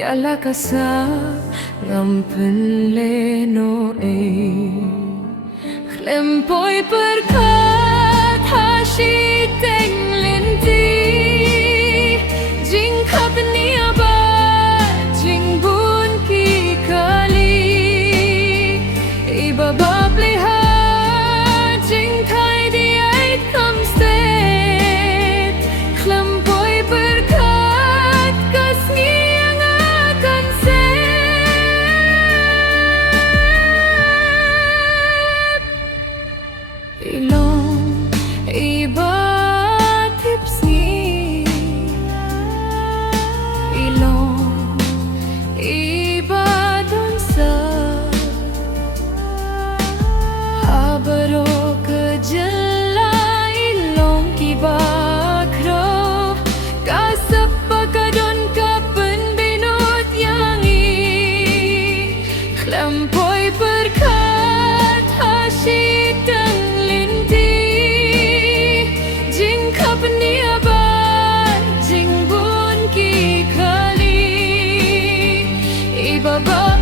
Yala kasa ngampen leno Klempoy perkat hasiteng lenti Jing kapni abad jing bun ki kali Ibabab lihat jing thai di ait kamstet Klempoy perkat kasngi Ilong iba tips ni Ilong iba dun sa Habaro kejela ilong kiba krov Kasap pakadon kapen binut yang Klempoy perkat hasyik kapni abad jing bun ki kali Ibaba